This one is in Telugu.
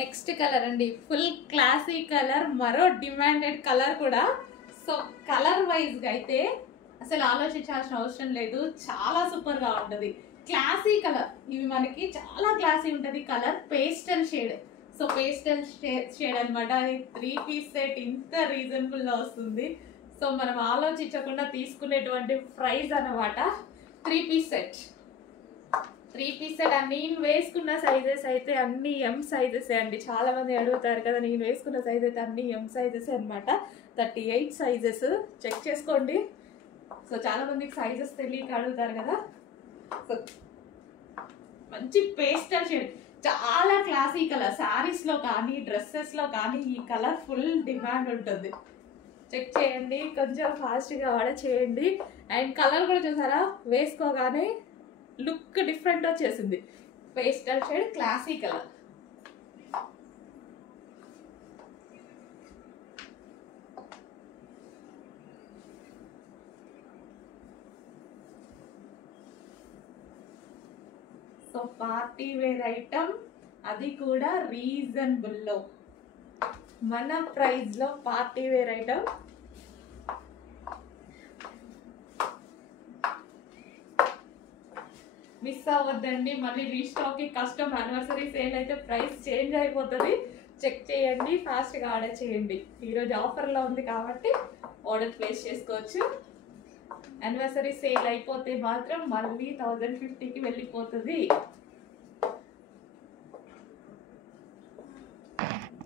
నెక్స్ట్ కలర్ అండి, ఫుల్ క్లాసీ కలర్, మరో డిమాండెడ్ కలర్ కూడా. సో కలర్ వైజ్ గా అయితే అసలు ఆలోచించాల్సిన అవసరం లేదు, చాలా సూపర్ గా ఉంటది. క్లాసీ కలర్, ఇవి మనకి చాలా క్లాసీ ఉంటది colour. Pastel shade, so pastel shade అనమాట. అది 3 పీస్ సెట్ ఇంత రీజనబుల్ లో వస్తుంది. సో మనం ఆలోచించకుండా తీసుకునేటువంటి ప్రైస్ అనమాట. 3 పీస్ సెట్, 3 పీస్ సెట్. నేను వేసుకున్న సైజెస్ అయితే అన్ని ఎం సైజెస్ అండి. చాలా మంది అడుగుతారు కదా, నేను వేసుకున్న సైజ్ అయితే అన్ని ఎం సైజెస్ అనమాట. 38 సైజెస్ చెక్ చేసుకోండి. సో చాలా మందికి సైజెస్ తెలియక అడుగుతారు కదా. సో మంచి పేస్టల్ షేడ్, చాలా క్లాసీ కలర్. శారీస్ లో కానీ డ్రెస్సెస్ లో కానీ ఈ కలర్ ఫుల్ డిమాండ్ ఉంటుంది. చెక్ చేయండి, కొంచెం ఫాస్ట్గా ఆర్డర్ చేయండి. అండ్ కలర్ కూడా చూసారా, వేసుకోగానే లుక్ డిఫరెంట్ వచ్చేసింది. Pastel shade, classy colour. So party wear item, అది కూడా రీజనబుల్ లో, మన ప్రైస్ లో పార్టీ వేర్ ఐటమ్. మిస్ అవ్వద్దండి, మళ్ళీ రీస్టాక్ కి కష్టం. యానివర్సరీ సేల్ అయితే ప్రైస్ చేంజ్ అయిపోతుంది. చెక్ చేయండి, ఫాస్ట్గా ఆర్డర్ చేయండి. ఈరోజు ఆఫర్లో ఉంది కాబట్టి ఆర్డర్ ప్లేస్ చేసుకోవచ్చు. యానివర్సరీ సేల్ అయిపోతే మాత్రం మళ్ళీ 1050కి వెళ్ళిపోతుంది.